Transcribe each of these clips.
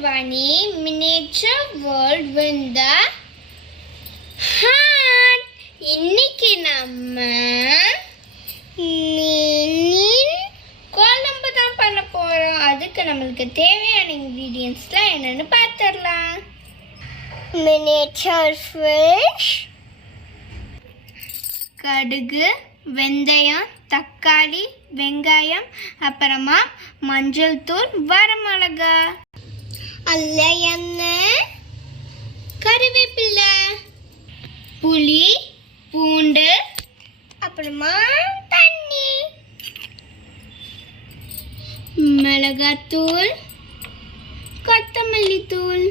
Shivani, miniature world with the heart. இன்னைக்கு நம்ம மீன் குழம்பு தான் பண்ண போறோம். அதுக்கு நம்மளுக்கு தேவையான இன்கிரீடியன்ட்ஸ்லாம் என்னன்னு பார்த்துடலாம். miniature fish, கடுகு, வெந்தயம், தக்காளி, வெங்காயம், அப்புறமா மஞ்சள் தூள், வரமிளகா, அல்ல எண்ணெய், கறிவேப்பிலை, புளி, பூண்டு, அப்புறமா தண்ணி, மிளகாத்தூள், கொத்தமல்லி தூள்.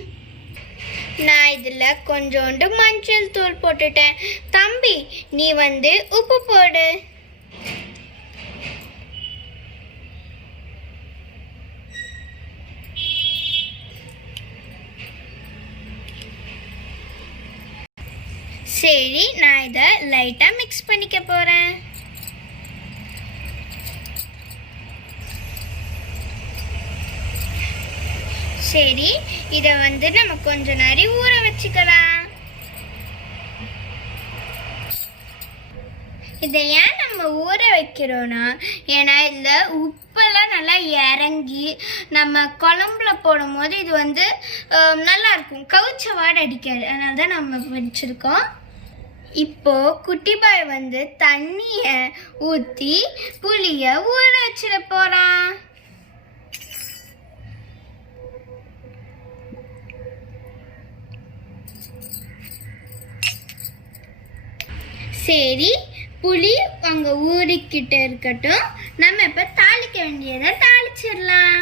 நான் இதில் கொஞ்சோண்டு மஞ்சள் தூள் போட்டுட்டேன். தம்பி, நீ உப்பு போடு. சரி, நான் இதை லைட்டாக மிக்ஸ் பண்ணிக்க போகிறேன். சரி, இதை நம்ம கொஞ்ச நேரம் ஊற வச்சுக்கலாம். இதை ஏன் நம்ம ஊற வைக்கிறோன்னா, ஏன்னா இதில் உப்பெல்லாம் நல்லா இறங்கி நம்ம குழம்புல போடும் போது இது நல்லா இருக்கும், கவுச்ச வாடை அடிக்காது. அதனால தான் நம்ம வச்சுருக்கோம். இப்போ குட்டி பாய் தண்ணியை ஊற்றி புளியை ஊற வச்சிட போகிறான். சரி, புளி அங்கே ஊறிக்கிட்டு இருக்கட்டும். நம்ம இப்போ தாளிக்க வேண்டியதை தாளிச்சிடலாம்.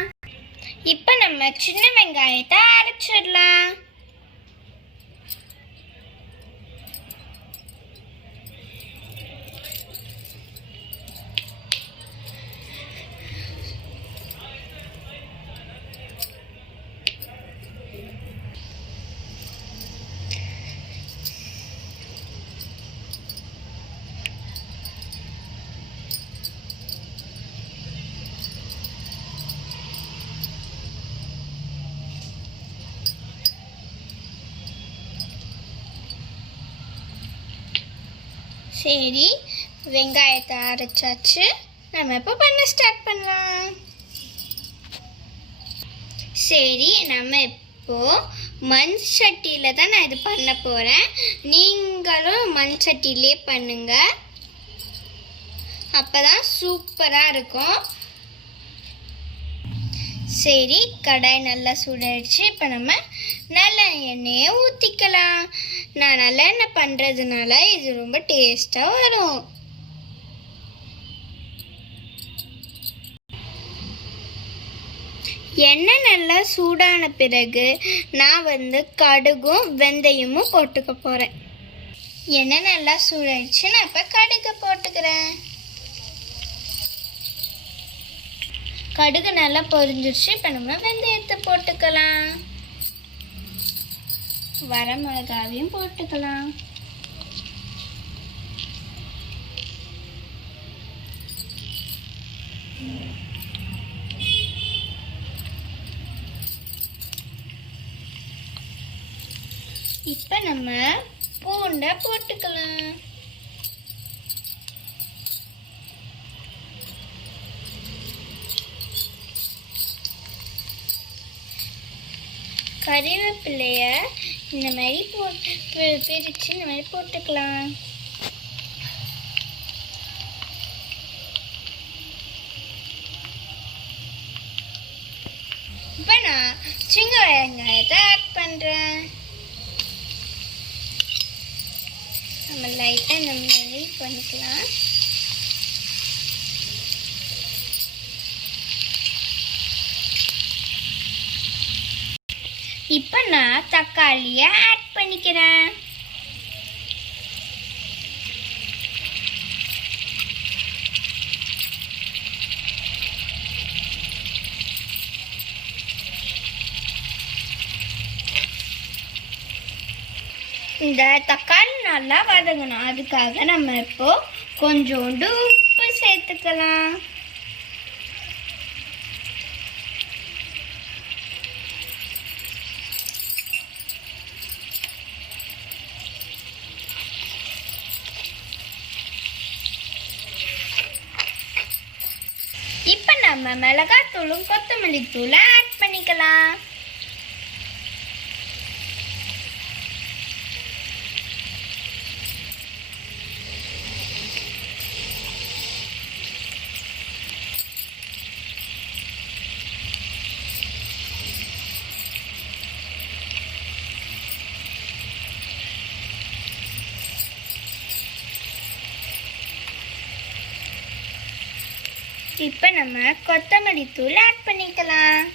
இப்போ நம்ம சின்ன வெங்காயத்தை அரைச்சிடலாம். சரி, வெங்காயத்தை அரைச்சாச்சு. நம்ம இப்போ பண்ண ஸ்டார்ட் பண்ணலாம். சரி, நம்ம இப்போ மண் சட்டியில் தான் நான் இது பண்ண போகிறேன். நீங்களும் மண் சட்டிலே பண்ணுங்க, அப்போ தான் சூப்பராக இருக்கும். சரி, கடாய் நல்லா சூடாயிடுச்சு. இப்போ நம்ம நல்ல எண்ணெயை ஊற்றிக்கலாம். நான் நல்லெண்ணெய் பண்ணுறதுனால இது ரொம்ப டேஸ்ட்டாக வரும். எண்ணெய் நல்லா சூடான பிறகு நான் கடுகும் வெந்தயமும் போட்டுக்க போகிறேன். எண்ணெய் நல்லா சூடாயிடுச்சு. நான் இப்போ கடுகு போட்டுக்கிறேன். கடுகு நல்லா பொரிஞ்சிருச்சு. இப்போ நம்ம வெந்தயத்தை போட்டுக்கலாம். வரமிளகாவையும் போட்டுக்கலாம். இப்போ நம்ம பூண்டை போட்டுக்கலாம். கறிவேப்பிலைய இந்த மாதிரி பிரித்து இந்த மாதிரி போட்டுக்கலாம். இப்போ நான் சின்ன வெங்காயத்தை ஆட் பண்ணுறேன். நம்ம லைட்டாக இந்த மாதிரி பண்ணிக்கலாம். இப்போ நான் தக்காளியை ஆட் பண்ணிக்கிறேன். இந்த தக்காளி நல்லா வதங்கணும். அதுக்காக நம்ம இப்போ கொஞ்சோண்டு உப்பு சேர்த்துக்கலாம். நம்ம மிளகாத்தூளும் கொத்தமல்லி தூளை ஆட் பண்ணிக்கலாம். இப்போ நம்ம கொத்தமல்லி தூள் ஆட் பண்ணிக்கலாம்.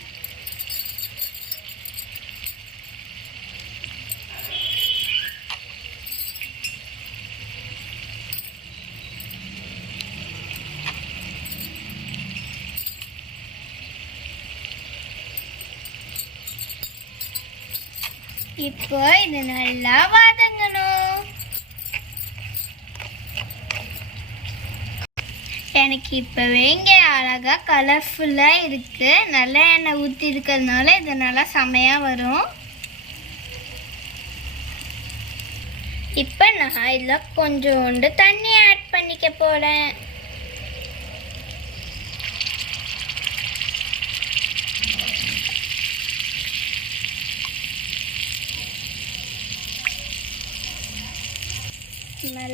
இப்போ இது நல்லா வதங்கணும். எனக்கு இப்போவே இங்கே அழகாக கலர்ஃபுல்லாக இருக்குது. நல்லா எண்ணெய் ஊற்றி இருக்கிறதுனால இது நல்லா செமையாக வரும். இப்போ நான் இதில் கொஞ்சோண்டு தண்ணி ஆட் பண்ணிக்க போகிறேன்.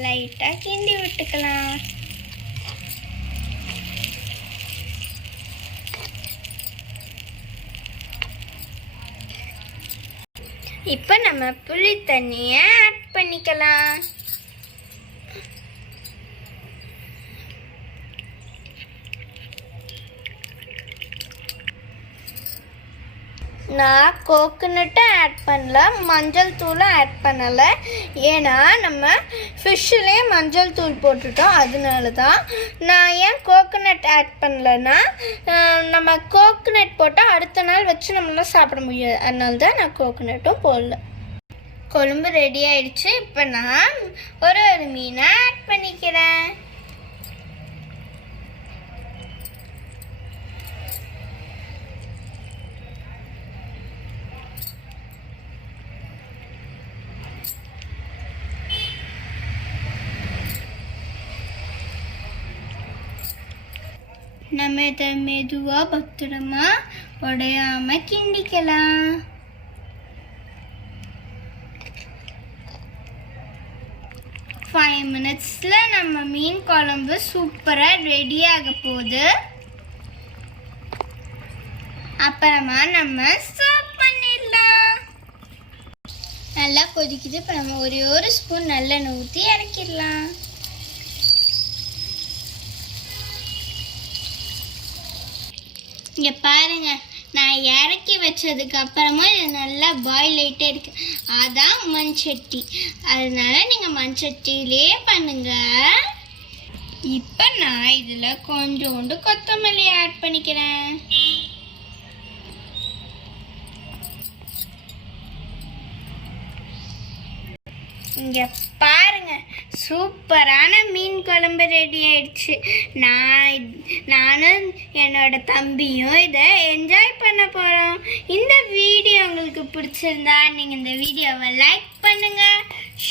லைட்டாக கிண்டி விட்டுக்கலாம். இப்போ நம்ம புளி தண்ணியை ஆட் பண்ணிக்கலாம். நான் கோகோனட்டை ஆட் பண்ணல, மஞ்சள் தூளும் ஆட் பண்ணலை. ஏன்னா நம்ம ஃபிஷ்ஷுலேயே மஞ்சள் தூள் போட்டுட்டோம், அதனால தான். நான் ஏன் கோகோனட் ஆட் பண்ணலைன்னா நம்ம கோகோனட் போட்டால் அடுத்த நாள் வச்சு நம்மளால் சாப்பிட முடியாது, அதனால தான் நான் கோகோனட்டும் போடல. குழம்பு ரெடி ஆயிடுச்சு. இப்போ நான் ஒரு மீனை ஆட் பண்ணிக்கிறேன். நம்ம இதை மெதுவாக பத்திரமா உடையாம கிண்டிக்கலாம். ஃபைவ் மினிட்ஸில் நம்ம மீன் குழம்பு சூப்பராக ரெடி ஆக போகுது. அப்புறமா நம்ம சர்வ் பண்ணிடலாம். நல்லா கொதிக்குது. இப்போ நம்ம ஒரு ஸ்பூன் நல்லெண்ணெய் ஊற்றி இறக்கிடலாம். இங்கே பாருங்க, நான் இறக்கி வச்சதுக்கு அப்புறமா இது நல்லா பாயில் ஆகிட்டே இருக்கு. அதான் மண்சட்டி, அதனால நீங்கள் மண்சட்டியிலே பண்ணுங்க. இப்போ நான் இதில் கொஞ்சோண்டு கொத்தமல்லி ஆட் பண்ணிக்கிறேன். இங்கே பாருங்க, சூப்பரான மீன் குழம்பு ரெடி ஆயிடுச்சு. நானும் என்னோட தம்பியும் இதை என்ஜாய் பண்ண போகிறோம். இந்த வீடியோ உங்களுக்கு பிடிச்சிருந்தா நீங்கள் இந்த வீடியோவை லைக் பண்ணுங்கள்,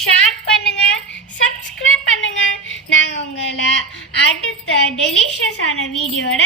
ஷேர் பண்ணுங்கள், சப்ஸ்கிரைப் பண்ணுங்கள். நாங்கள் உங்களை அடுத்த டெலிஷியஸான வீடியோட